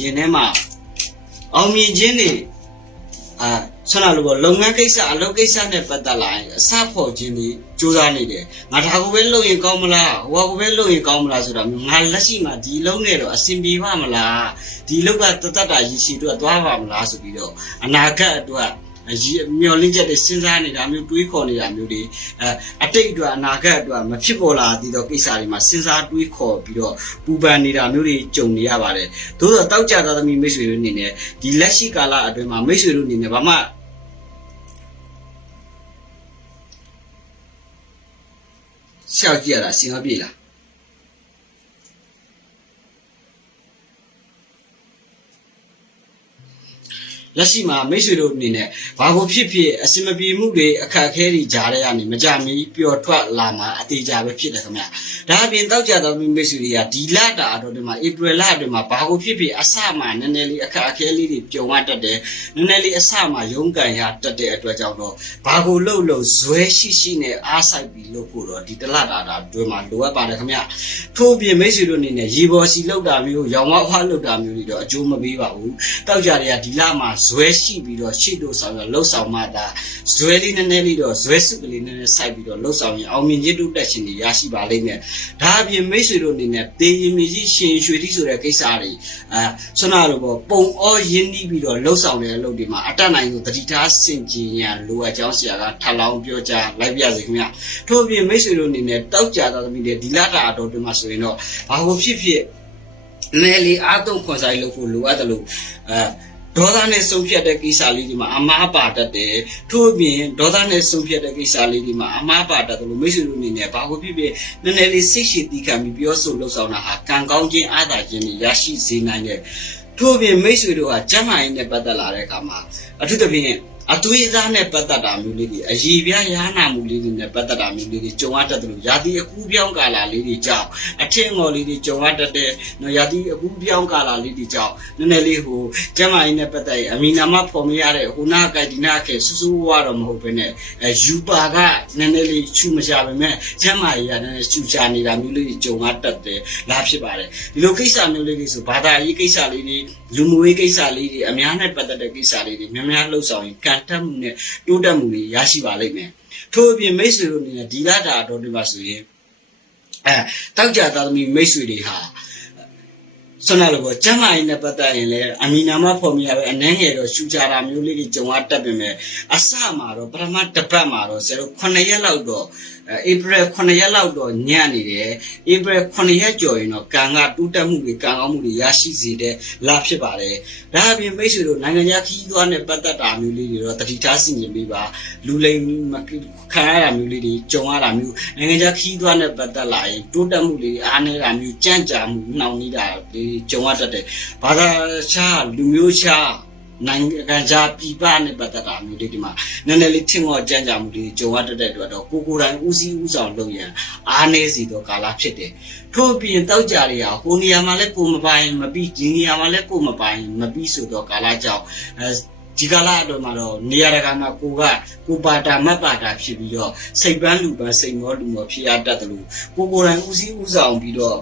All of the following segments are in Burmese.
ရင်ထဲမှာအောင်မြင်ခြင်းတွေအာဆွမ်းလာလို့ပေါ့လုပ်ငန်းကိစ္စအလုပ်ကိစ္စနဲ့ပတ်သက်လာရင်အစဖို့ခြင်းတွေစူးစမ်းနေတယ်ငါဒါကိုပဲလုပ်ရင်ကောင်းမလားဟိုကိုပဲလုပ်ရင်ကောင်းမလားဆိုတာမျိုးငါလက်ရှိမှာဒီလုံးနဲ့တော့အဆင်ပြေပါမလားဒီလောက်ကတတတာရည်ရှိတော့သွားပါမလားဆိုပြီးတော့အနာဂတ်အတွက်အကြီး မျောလင်းချက်တွေစဉ်းစားနေတာမျိုးတွေးခေါ်နေတာမျိုးတွေအဲအတိတ်အတွက်အနာဂတ်အတွက်မဖြစ်ပေါ်လာသေးတော့ကိစ္စတွေမှာစဉ်းစားတွေးခေါ်ပြီးတော့ပူပန်နေတာမျိုးတွေကြုံနေရပါတယ်သို့တော့တောက်ကြသားသမီးမိတ်ဆွေတို့အနေနဲ့ဒီလက်ရှိကာလအတွင်းမှာမိတ်ဆွေတို့အနေနဲ့ဘာမှရှောက်ကြည့်ရတာအစင်မပြေလား လက်ရှိမှာမိတ်ဆွေတို့အနေနဲ့ဘာကိုဖြစ်ဖြစ်အစင်မပြေမှုတွေအခက်အခဲတွေကြားရကနေမကြမီပျော်ထွက်လာမှာအသေးကြပဲဖြစ်တယ်ခင်ဗျ။ဒါအပြင်တောက်ကြတော်မိတ်ဆွေတွေကဒီလတာအတော်ဒီမှာဧပြီလအတွင်းမှာဘာကိုဖြစ်ဖြစ်အစမှနည်းနည်းလေးအခက်အခဲလေးတွေကြုံရတတ်တယ်။နည်းနည်းလေးအစမှရုန်းကန်ရတတ်တဲ့အတွက်ကြောင့်တော့ဘာကိုလှုပ်လို့ဇွဲရှိရှိနဲ့အားဆိုင်ပြီးလှုပ်ဖို့တော့ဒီတလတာတာအတွင်းမှာလိုအပ်ပါတယ်ခင်ဗျ။ထို့ပြင်မိတ်ဆွေတို့အနေနဲ့ရေပေါ်စီလှုပ်တာမျိုးရောင်ဝါးဝါးလှုပ်တာမျိုးတွေတော့အကျိုးမပေးပါဘူး။တောက်ကြတွေကဒီလမှာဇွဲရှိပြီးတော့ရှေ့တို့ဆောင်ရလှုပ်ဆောင်မှသာဇွဲလေးနည်းနည်းလေးတော့ဇွဲစုကလေးနည်းနည်းစိုက်ပြီးတော့လှုပ်ဆောင်ရင်အောင်မြင်ခြင်းတို့တက်ရှင်တွေရရှိပါလိမ့်မယ်။ဒါအပြင်မိတ်ဆွေတို့အနေနဲ့တေရင်မြကြီးရှင်ရွှေတိဆိုတဲ့ကိစ္စတွေအဲဆွနာလိုပေါ့ပုံအောရင်းနှီးပြီးတော့လှုပ်ဆောင်တဲ့အလုပ်တွေမှာအတက်နိုင်ကိုတတိထားစင်ကြင်ရန်လိုအပ်ကြောင်းဆရာကထပ်လောင်းပြောကြားလိုက်ပြစေခင်ဗျ။ထို့အပြင်မိတ်ဆွေတို့အနေနဲ့တောက်ကြတော်သမီးတွေဒီလာတာအတော်တွေမှာဆိုရင်တော့ဘာလို့ဖြစ်ဖြစ်နဲလီအားသုံးခွန်ဆိုင်လုပ်ဖို့လိုအပ်တယ်လို့အဲ ဒေါသနဲ့ဆုံးဖြတ်တဲ့ကိစ္စလေးဒီမှာအမားပါတတ်တယ်ထို့အပြင်ဒေါသနဲ့ဆုံးဖြတ်တဲ့ကိစ္စလေးဒီမှာအမားပါတတ်တယ်လို့မိတ်ဆွေတို့အနေနဲ့ဘာကိုဖြစ်ဖြစ်နည်းနည်းလေးစိတ်ရှိတီးခံပြီးပြောဆိုလှုပ်ဆောင်တာဟာကံကောင်းခြင်းအားသာခြင်းတွေရရှိစေနိုင်တဲ့ထို့အပြင်မိတ်ဆွေတို့ဟာကျမ်းမာရေးနဲ့ပတ်သက်လာတဲ့အခါမှာအထူးသဖြင့် အသွေးအသားနဲ့ပတ်သက်တာမျိုးလေးတွေအည်ပြားရဟနာမှုလေးတွေနဲ့ပတ်သက်တာမျိုးလေးတွေကြုံရတတ်တယ်လို့ယာတိအကူးပြောင်းကာလာလေးတွေကြောင့်အထင်ငေါ်လေးတွေကြုံရတတ်တဲ့နော်ယာတိအကူးပြောင်းကာလာလေးတွေကြောင့်နည်းနည်းလေးဟိုကျမ်းမာရေးနဲ့ပတ်သက်ရင်အမီနာမဖော်မရတဲ့ဟိုနာကဒီနာကဲစူးစူးဝါတော့မဟုတ်ဘဲနဲ့အဲယူပါကနည်းနည်းလေးချူမချပါမဲ့ကျမ်းမာရေးကနည်းနည်းချူချနေတာမျိုးလေးတွေကြုံရတတ်တယ်လားဖြစ်ပါတယ်ဒီလိုကိစ္စမျိုးလေးတွေဆိုဘာသာရေးကိစ္စလေးတွေလူမှုရေးကိစ္စလေးတွေအများနဲ့ပတ်သက်တဲ့ကိစ္စလေးတွေများများလှုပ်ဆောင်ရင်ကံတက်မှုနဲ့တိုးတက်မှုတွေရရှိပါလိမ့်မယ်ထို့အပြင်မိတ်ဆွေတို့အနေနဲ့ဒီလာတာတော်တွေပါဆိုရင်အဲတောက်ကြသားသမီးမိတ်ဆွေတွေဟာ ဆွမ်းလာလို့ပေါ့ကျမ်းမာရေးနဲ့ပတ်သက်ရင်လည်းအမီနာမဖော်မြရပဲအနှဲငယ်တော့ရှူကြတာမျိုးလေးတွေကြုံရတတ်ပေမဲ့အစမှာတော့ပထမတစ်ပတ်မှာတော့ဆရာတို့9ရက်လောက်တော့အဲဧပြီ9ရက်လောက်တော့ညံ့နေတယ်ဧပြီ9ရက်ကျော်ရင်တော့ကံကတူးတက်မှုတွေကံကောင်းမှုတွေရရှိစေတဲ့လဖြစ်ပါတယ်ဒါအပြင်မိတ်ဆွေတို့နိုင်ငံခြားခီးသွားနဲ့ပတ်သက်တာမျိုးလေးတွေတော့တတိထားစီရင်ပေးပါလူလိမ်မခံရတာမျိုးလေးတွေကြုံရတာမျိုးနိုင်ငံခြားခီးသွားနဲ့ပတ်သက်လာရင်တိုးတက်မှုတွေအားနည်းတာမျိုးကြံ့ကြာမှုနှောင့်နှေးတာတွေကြုံရတတ်တယ်ဘာသာခြားလူမျိုးခြားနိုင်ငံခြားပြည်ပနဲ့ပတ်သက်တာမျိုးတွေဒီမှာနည်းနည်းလေးထင်ော်ကြံ့ကြာမှုတွေကြုံရတတ်တဲ့အတွက်တော့ကိုကိုယ်တိုင်ဦးစီးဦးဆောင်လုပ်ရန်အားနည်းစီတော့ကာလဖြစ်တယ်ထို့အပြင်တောက်ကြတွေဟာဟိုနေရာမှာလည်းကိုမပိုင်မပြီးဒီနေရာမှာလည်းကိုမပိုင်မပြီးဆိုတော့ကာလကြောင့်အဲဒီကာလအတွင်းမှာတော့နေရာတကာမှာကိုကကိုပါတာမတ်ပါတာဖြစ်ပြီးတော့စိတ်ပန်းလူပန်းစိတ်မောလူမောဖြစ်ရတတ်တယ်လို့ကိုကိုယ်တိုင်ဦးစီးဦးဆောင်ပြီးတော့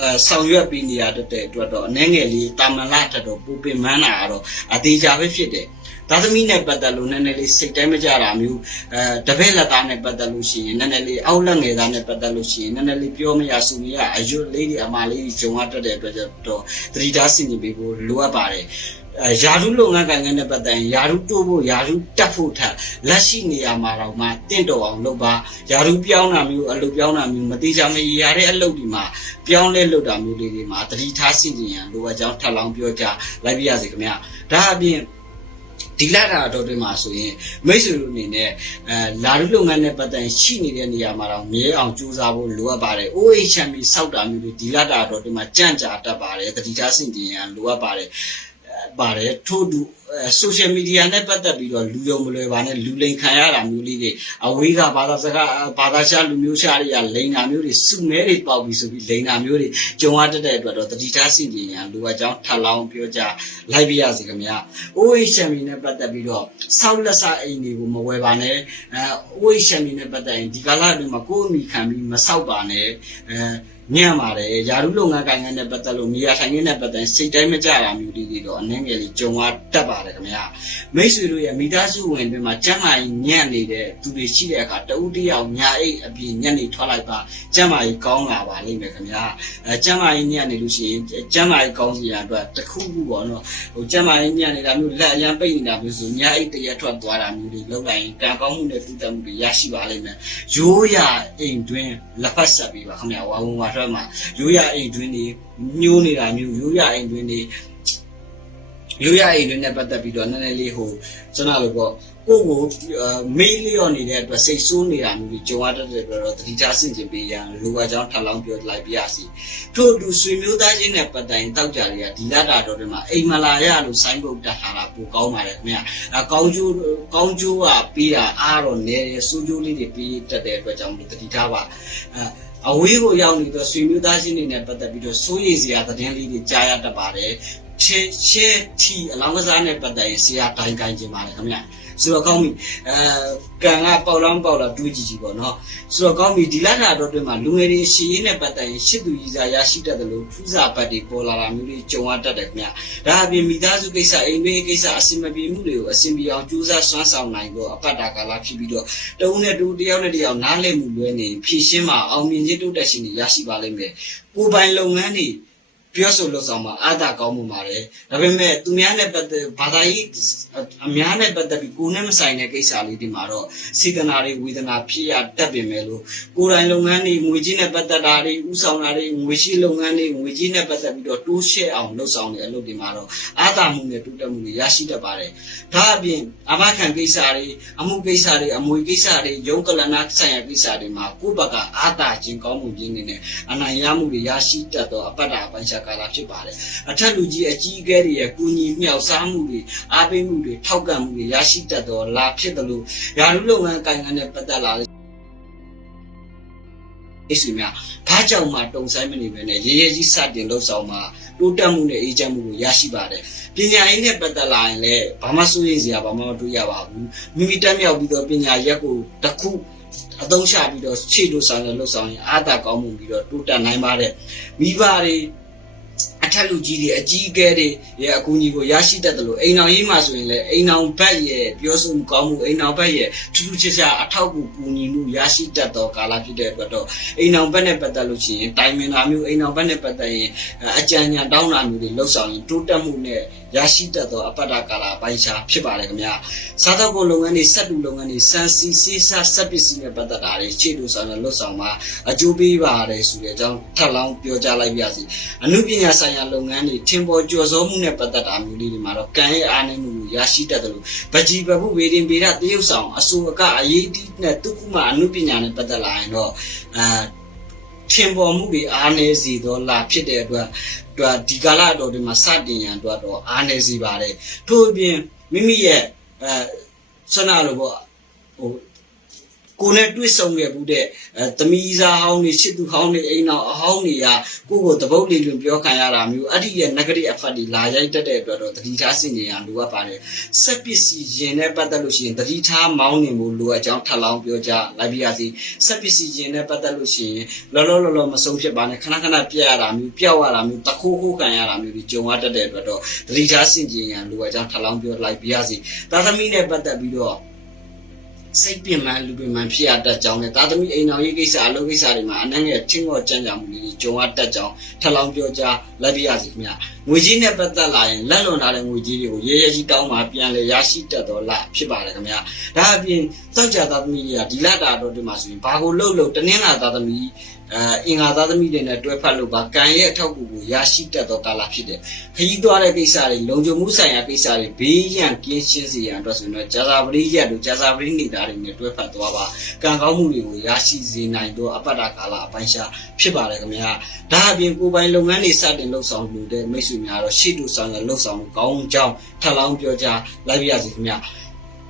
အဲဆောင်ရွက်ပြီးနေရတတ်တဲ့အတွက်တော့အနေငယ်လေးတာမန်လာတတ်တော့ပူပင်မန်းတာကတော့အသေးချာပဲဖြစ်တယ်ဒါသမီးနဲ့ပတ်သက်လို့နည်းနည်းလေးစိတ်တိုင်းမကြတာမျိုးအဲတပည့်လက်သားနဲ့ပတ်သက်လို့ရှိရင်နည်းနည်းလေးအောက်လက်ငယ်သားနဲ့ပတ်သက်လို့ရှိရင်နည်းနည်းလေးပြောမရဆိုမရအယွတ်လေးတွေအမာလေးတွေဂျုံရတတ်တဲ့အတွက်တော့သတိထားစီနေပေးဖို့လိုအပ်ပါတယ်အဲ ယာရုလုပ်ငန်းကိုင်ငန်းနဲ့ပတ်သက်ရင်ယာရုတိုးဖို့ယာရုတက်ဖို့ထက်လက်ရှိနေရာမှာတော့မှတင့်တော်အောင်လုပ်ပါယာရုပြောင်းတာမျိုးအလုပ်ပြောင်းတာမျိုးမသေးချာမရရတဲ့အလုပ်ဒီမှာပြောင်းလဲလုပ်တာမျိုးလေးတွေမှာတတိထားစီနေရန်လိုအပ်ကြောင်းထပ်လောင်းပြောကြလိုက်ပြရစီခင်ဗျာဒါအပြင်ဒီလာတာတော့ဒီမှာဆိုရင်မိတ်ဆွေတို့အနေနဲ့အဲလာရုလုပ်ငန်းနဲ့ပတ်သက်ရှိနေတဲ့နေရာမှာတော့မြဲအောင်ကြိုးစားဖို့လိုအပ်ပါတယ်။ OHM စောက်တာမျိုးတွေဒီလာတာတော့ဒီမှာကြန့်ကြာတတ်ပါတယ်။တတိထားစင်ကြင်ရန်လိုအပ်ပါတယ်။ ပါတယ်ထို့တူဆိုရှယ်မီဒီယာနဲ့ပတ်သက်ပြီးတော့လူယုံမလွယ်ပါနဲ့လူလိန်ခံရတာမျိုးလေးတွေအဝေးကဘာသာစကားဘာသာရှားလူမျိုးရှားတွေကလိန်တာမျိုးတွေစုမဲတွေပေါက်ပြီးဆိုပြီးလိန်တာမျိုးတွေကြုံရတတ်တဲ့အတွက်တော့တတိထားစင်ကြင်ရန်လူအကြောင်းထပ်လောင်းပြောကြလိုက်ပြရစီခင်ဗျာ OHM နဲ့ပတ်သက်ပြီးတော့စောက်လက်စအိမ်တွေကိုမဝယ်ပါနဲ့အဲ OHM နဲ့ပတ်သက်ရင်ဒီကာလအတွင်းမှာကိုယ်အမိခံပြီးမစောက်ပါနဲ့အဲ ညံ့ပါတယ်ယာရုလုပ်ငန်းကိုင်ငန်းနဲ့ပတ်သက်လို့မိယာထိုင်ငင်းနဲ့ပတ်သက်စိတ်တိုင်းမကြတာမျိုးတွေတော့အနှင်းငယ်လေးကြုံရတတ်ပါတယ်ခင်ဗျာမိတ်ဆွေတို့ရဲ့မိသားစုဝင်တွေမှာကျမ်းမာရေးညံ့နေတဲ့သူတွေရှိတဲ့အခါတဦးတယောက်ညာအိတ်အပြင်ညံ့နေထွက်လိုက်ပါကျမ်းမာရေးကောင်းလာပါလိမ့်မယ်ခင်ဗျာအဲကျမ်းမာရေးညံ့နေလို့ရှိရင်ကျမ်းမာရေးကောင်းစီရအတွက်တစ်ခုခုပေါ့နော်ဟိုကျမ်းမာရေးညံ့နေတာမျိုးလက်အရန်ပိတ်နေတာမျိုးဆိုညာအိတ်တရက်ထွက်သွားတာမျိုးတွေလောက်လိုက်ရင်ကံကောင်းမှုနဲ့တူတက်မှုတွေရရှိပါလိမ့်မယ်ရိုးရာအိမ်တွင်းလက်ဖက်ဆက်ပြီးပါခင်ဗျာဝါဝင်ဝါထွက်မှာရိုးရာအိမ်တွင်းတွေညှိုးနေတာမျိုးရိုးရာအိမ်တွင်းတွေရိုးရအိမ်တွေနဲ့ပတ်သက်ပြီးတော့နည်းနည်းလေးဟိုကျွန်တော်တို့ပေါ့ကိုယ့်ကိုမေးလျော့နေတဲ့အတွက်စိတ်ဆိုးနေတာမျိုးကြီးကြုံရတတ်တဲ့အတွက်တော့တတိချဆင့်ကျင်ပေးရန်လိုအပ်ကြောင်းထပ်လောင်းပြောလိုက်ပြရစီထို့အတူဆွေမျိုးသားချင်းနဲ့ပတ်သက်ရင်တောက်ကြတွေကဒီလတာတော်တွေမှာအိမ်မလာရလို့ဆိုင်းဘုတ်တက်ထားတာပိုကောင်းပါတယ်ခင်ဗျာအကောင်းကျိုးကောင်းကျိုးကပေးတာအားတော့နည်းတယ်စိုးကျိုးလေးတွေပေးတတ်တဲ့အတွက်ကြောင့်ဒီတတိထားပါအဲ အဝေးကိုရောက်နေတော့ဆွေမျိုးသားချင်းတွေနဲ့ပတ်သက်ပြီးတော့စိုးရိမ်စရာသတင်းလေးတွေကြားရတတ်ပါတယ် ချေချေတီအလောင်းကစားနဲ့ပတ်သက်ရင်ဆရာတိုင်းကိုင်းခြင်းပါတယ်ခင်ဗျဆိုတော့ကောင်းပြီအဲကံကပေါလောင်းပေါလာတွေးကြည့်ကြည့်ပေါ့နော်ဆိုတော့ကောင်းပြီဒီလက်ထာတော့တွင်မှာလူငယ်တွေရှည်ရင်းနဲ့ပတ်သက်ရင်ရှစ်သူကြီးစားရရှိတတ်တယ်လို့ဖူးစာပတ်တွေပေါ်လာတာမျိုးတွေကြုံရတတ်တယ်ခင်ဗျဒါအပြင်မိသားစုကိစ္စအိမ်မေးကိစ္စအဆင်မပြေမှုတွေကိုအဆင်ပြေအောင်ကြိုးစားစွမ်းဆောင်နိုင်တော့အပတ်တာကာလဖြစ်ပြီးတော့တဦးနဲ့တူတယောက်နဲ့တယောက်နားလည်မှုလွဲနေဖြည့်ရှင်းမှာအောင်မြင်ခြင်းတိုးတက်ခြင်းတွေရရှိပါလိမ့်မယ်ကိုယ်ပိုင်လုပ်ငန်းတွေ ပြောဆိုလို့ဆောင်မှာအာသာကောင်းမှုပါတယ်ဒါပေမဲ့သူများနဲ့ပတ်သက်ဘာသာရေးအများနဲ့ပတ်သက်ပြီးကိုယ်နဲ့မဆိုင်တဲ့ကိစ္စလေးဒီမှာတော့စေတနာတွေဝေဒနာဖြစ်ရတတ်ပင်မဲ့လို့ကိုယ်တိုင်လုပ်ငန်းတွေငွေကြီးနဲ့ပတ်သက်တာတွေဥဆောင်တာတွေငွေရှိလုပ်ငန်းတွေငွေကြီးနဲ့ပတ်သက်ပြီးတော့တိုးရှဲအောင်လှုပ်ဆောင်တဲ့အလုပ်ဒီမှာတော့အာသာမှုနဲ့တိုးတက်မှုတွေရရှိတတ်ပါတယ်ဒါအပြင်အမခံကိစ္စတွေအမှုကိစ္စတွေအမွေကိစ္စတွေရုံးကလနာဆိုင်ရာကိစ္စတွေမှာကိုယ့်ဘက်ကအာသာခြင်းကောင်းမှုခြင်းတွေနဲ့အနိုင်ရမှုတွေရရှိတတ်တော့အပတ်တာအပိုင်းခြားကာလဖြစ်ပါတယ်အထက်လူကြီးအကြီးအကဲတွေရဲ့ကုညီမြောက်စားမှုတွေအားပေးမှုတွေထောက်ကန်မှုတွေရရှိတတ်တော့လာဖြစ်တယ်လို့ယာရုလုပ်ငန်းကိုင်ငန်းနဲ့ပတ်သက်လာတဲ့ဒီစီများဘာကြောင့်မှတုံဆိုင်မနေပဲနဲ့ရေရဲကြီးစတင်လှုပ်ဆောင်မှာတိုးတက်မှုနဲ့အေးချမ်းမှုကိုရရှိပါတယ်ပညာရေးနဲ့ပတ်သက်လာရင်လည်းဘာမှစိုးရိမ်စရာဘာမှမတွေ့ရပါဘူးမိမိတက်မြောက်ပြီးတော့ပညာရက်ကိုတစ်ခုအသုံးချပြီးတော့ခြေလို့ဆောင်ရလှုပ်ဆောင်ရင်အားသာကောင်းမှုပြီးတော့တိုးတက်နိုင်ပါတယ်မိဘတွေအ ထက်လူကြီးတွေအကြီးအကဲတွေရဲ့အကူအညီကိုရရှိတတ်တယ်လို့အိမ်အောင်ရေးမှာဆိုရင်လည်းအိမ်အောင်ဘက်ရဲ့ပြောဆိုမှုကောင်းမှုအိမ်အောင်ဘက်ရဲ့ထူးထူးခြားခြားအထောက်အကူကူညီမှုရရှိတတ်သောကာလဖြစ်တဲ့အတွက်တော့အိမ်အောင်ဘက်နဲ့ပတ်သက်လို့ရှိရင်တိုင်မင်တာမျိုးအိမ်အောင်ဘက်နဲ့ပတ်သက်ရင်အကြံဉာဏ်တောင်းတာမျိုးတွေလှုပ်ဆောင်ရင်တိုးတက်မှုနဲ့ရရှိတတ်သောအပတ္တကာလပိုင်းခြားဖြစ်ပါတယ်ခင်ဗျာစားသောက်ကုန်လုပ်ငန်းတွေစက်တူလုပ်ငန်းတွေစံစီစီးစားစက်ပစ္စည်းနဲ့ပတ်သက်တာတွေခြေတူဆောင်တဲ့လှုပ်ဆောင်မှာအကျိုးပေးပါတယ်ဆိုတဲ့အကြောင်းထပ်လောင်းပြောကြားလိုက်ပါစီအမှုပညာဆိုင်ရာလုပ်ငန်းတွေထင်ပေါ်ကျော်စောမှုနဲ့ပတ်သက်တာမျိုးလေးတွေမှာတော့ကံရဲ့အားနည်းမှုကိုရရှိတတ်တယ်လို့ဗကြီးပပုဝေဒင်ပေရတရုပ်ဆောင်အဆိုအကအရေးတီးနဲ့သူကုမအမှုပညာနဲ့ပတ်သက်လာရင်တော့အာထင်ပေါ်မှုတွေအားနည်းစေသောလာဖြစ်တဲ့အတွက်တော့ဒီကာလတော်ဒီမှာစတင်ရန်အတွက်တော့အားနည်းစေပါတယ်ထို့အပြင်မိမိရဲ့အဲဆန္ဒလိုပေါ့ဟို ကိုနဲ့တွေ့ဆုံခဲ့ဘူးတဲ့အဲသမီးစားဟောင်းတွေချစ်သူဟောင်းတွေအိမ်တော်အဟောင်းတွေကကိုယ့်ကိုတပုတ်လေးလွန်ပြောခံရတာမျိုးအဲ့ဒီရဲ့ negative effect တွေလာရိုက်တတ်တဲ့အတွက်တော့တတိထားစင်ကြရလိုအပ်ပါတယ်စက်ပစ္စည်းရင်နဲ့ပတ်သက်လို့ရှိရင်တတိထားမောင်းနေဖို့လိုအပ်ကြောင်းထပ်လောင်းပြောကြလိုက်ပြရစီစက်ပစ္စည်းရင်နဲ့ပတ်သက်လို့ရှိရင်လောလောလောလောမဆုံးဖြစ်ပါနဲ့ခဏခဏပြက်ရတာမျိုးပြောက်ရတာမျိုးတခိုးခိုးခံရတာမျိုးတွေကြုံရတတ်တဲ့အတွက်တော့တတိထားစင်ကြရလိုအပ်ကြောင်းထပ်လောင်းပြောလိုက်ပြရစီသာသမီနဲ့ပတ်သက်ပြီးတော့ စိတ်ပင်ပန်းလူပင်ပန်းဖြစ်ရတတ်ကြောင်းနဲ့သာသမီအိမ်တော်ရေးကိစ္စအလုပ်ကိစ္စတွေမှာအနှံ့ငယ်ထင်းော့ကြမ်းကြမှုလေးကြုံရတတ်ကြောင်းထပ်လောင်းပြောကြားလိုက်ပြရစီခင်ဗျငွေကြီးနဲ့ပတ်သက်လာရင်လက်လွန်ထားတဲ့ငွေကြီးတွေကိုရဲရဲကြီးတောင်းမှပြန်လဲရရှိတတ်တော်လားဖြစ်ပါတယ်ခင်ဗျဒါအပြင်တောက်ကြသာသမီတွေကဒီလက်တာတော့ဒီမှာဆိုရင်ဘာကိုလှုပ်လှုပ်တင်းင်းလာသာသမီ အဲအင်္ဂါသားသမီးတွေနဲ့တွဲဖက်လို့ပါကံရဲ့အထောက်အကူကိုရရှိတတ်သောကာလဖြစ်တယ်။ခရီးသွားတဲ့ကိစ္စတွေလုံခြုံမှုဆိုင်ရာကိစ္စတွေဘေးရန်ကင်းရှင်းစေရန်အတွက်ဆိုရင်တော့ဂျာဇာပရိရက်တို့ဂျာဇာပရိနေသားတွေနဲ့တွဲဖက်သွားပါကံကောင်းမှုတွေကိုရရှိစေနိုင်သောအပတ္တကာလအပိုင်းရှားဖြစ်ပါတယ်ခင်ဗျာ။ဒါအပြင်ကိုယ်ပိုင်လုပ်ငန်းတွေစတင်လှုပ်ဆောင်လို့တဲ့မိတ်ဆွေများတော့ရှေ့တူဆောင်ရလှုပ်ဆောင်ကောင်းကြောင်းထပ်လောင်းပြောကြားလိုက်ပါရစေခင်ဗျာ။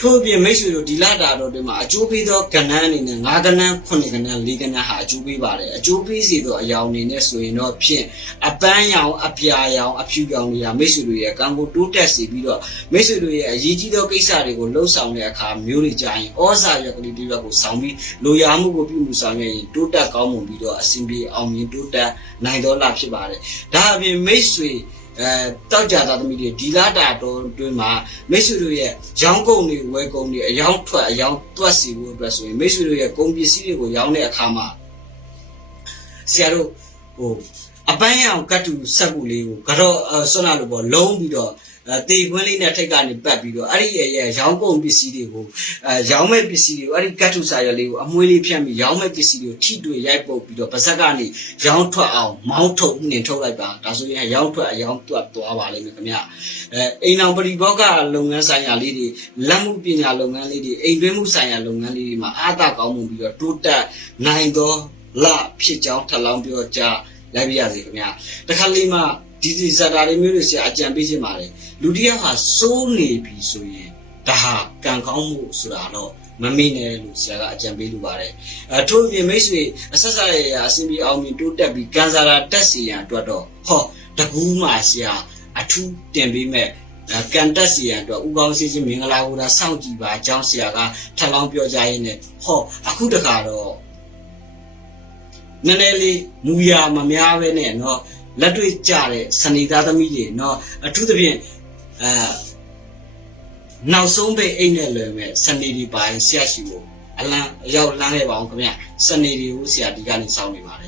ထို့အပြင်မိတ်ဆွေတို့ဒီလတာတော်တွေမှာအကျိုးပေးသောကဏ္ဍအနေနဲ့၅ကဏ္ဍ9ကဏ္ဍ4ကဏ္ဍဟာအကျိုးပေးပါတယ်အကျိုးပေးစီသောအယောင်အနေနဲ့ဆိုရင်တော့ဖြင့်အပန်းရောင်အပြာရောင်အဖြူရောင်တွေကမိတ်ဆွေတို့ရဲ့ကံကိုတိုးတက်စေပြီးတော့မိတ်ဆွေတို့ရဲ့အရေးကြီးသောကိစ္စတွေကိုလှုပ်ဆောင်တဲ့အခါမျိုးတွေကြရင်ဩဇာရွက်ကလေးတစ်ရွက်ကိုဆောင်ပြီးလိုရာမှုကိုပြုမှုဆောင်ရွက်ရင်တိုးတက်ကောင်းမွန်ပြီးတော့အစဉ်ပြေအောင်မြင်တိုးတက်နိုင်သောလဖြစ်ပါတယ်ဒါအပြင်မိတ်ဆွေ အဲတောက်ကြသားသမီးတွေဒီလာတာတော်တွင်မှာမိတ်ဆွေတို့ရဲ့ရောင်းကုန်တွေဝယ်ကုန်တွေအယောင်းထွက်အယောင်းတွက်စီဖို့အတွက်ဆိုရင်မိတ်ဆွေတို့ရဲ့ကုန်ပစ္စည်းတွေကိုရောင်းတဲ့အခါမှာဆရာတို့ဟိုအပန်းရအောင်ကတ်တူဆက်ဖို့လေးကိုကတော့ဆွမ်းလာလို့ပေါ့လုံးပြီးတော့အဲ တေခွင်းလေးနဲ့ထိတ်ကနေပတ်ပြီးတော့အဲ့ဒီရဲ့ရဲ့ရောင်းကုန်ပစ္စည်းတွေကိုအဲရောင်းမဲ့ပစ္စည်းတွေကိုအဲ့ဒီကတ်တူဆာရလေးကိုအမွှေးလေးဖြတ်ပြီးရောင်းမဲ့ပစ္စည်းတွေကိုထိတွေ့ရိုက်ပုတ်ပြီးတော့ပါဇက်ကနေရောင်းထွက်အောင်မောင်းထုတ်နှင်ထုတ်လိုက်ပါဒါဆိုရင်ရောင်းထွက်အရောင်းတွက်သွားပါလိမ့်မယ်ခင်ဗျအဲအိမ်အောင်ပရိဘောကလုပ်ငန်းဆိုင်ရာလေးတွေလက်မှုပညာလုပ်ငန်းလေးတွေအိမ်တွင်းမှုဆိုင်ရာလုပ်ငန်းလေးတွေမှာအားသာကောင်းမှုပြီးတော့တိုးတက်နိုင်သောလဖြစ်ကြောင်းထပ်လောင်းပြောကြားလိုက်ပြရစီခင်ဗျတခါလေးမှ ဒီဒီဇာတာလေးမျိုးတွေဆရာအကြံပေးခြင်းပါတယ်လူတစ်ယောက်ဟာစိုးနေပြီဆိုရင်ဒါဟာကံကောင်းမှုဆိုတာတော့မမေ့နဲ့လို့ဆရာကအကြံပေးလိုပါတယ်အဲထို့အပြင်မိတ်ဆွေအဆက်ဆက်ရရအစဉ်ပြေအောင်မြင်တိုးတက်ပြီးကန်စာရာတက်စီရန်အတွက်တော့ဟောတကူးမှဆရာအထူးတင်ပေးမဲ့အဲကန်တက်စီရန်အတွက်ဥကောင်းစီချင်းမင်္ဂလာဟူတာစောင့်ကြည့်ပါအကြောင်းဆရာကထပ်လောင်းပြောကြရင်းနဲ့ဟောအခုတခါတော့နည်းနည်းလေးမူရမများပဲနဲ့เนาะ လက်တွေ့ကြတဲ့စနေသားသမီးတွေเนาะအထူးသဖြင့်အဲနောက်ဆုံးပဲအိတ်နဲ့လွယ်မဲ့စနေဒီပိုင်းဆရာရှိကိုအလံအရောက်လမ်းခဲ့ပါအောင်ခင်ဗျစနေဒီကိုဆရာဒီကနေစောင့်နေပါတယ် ်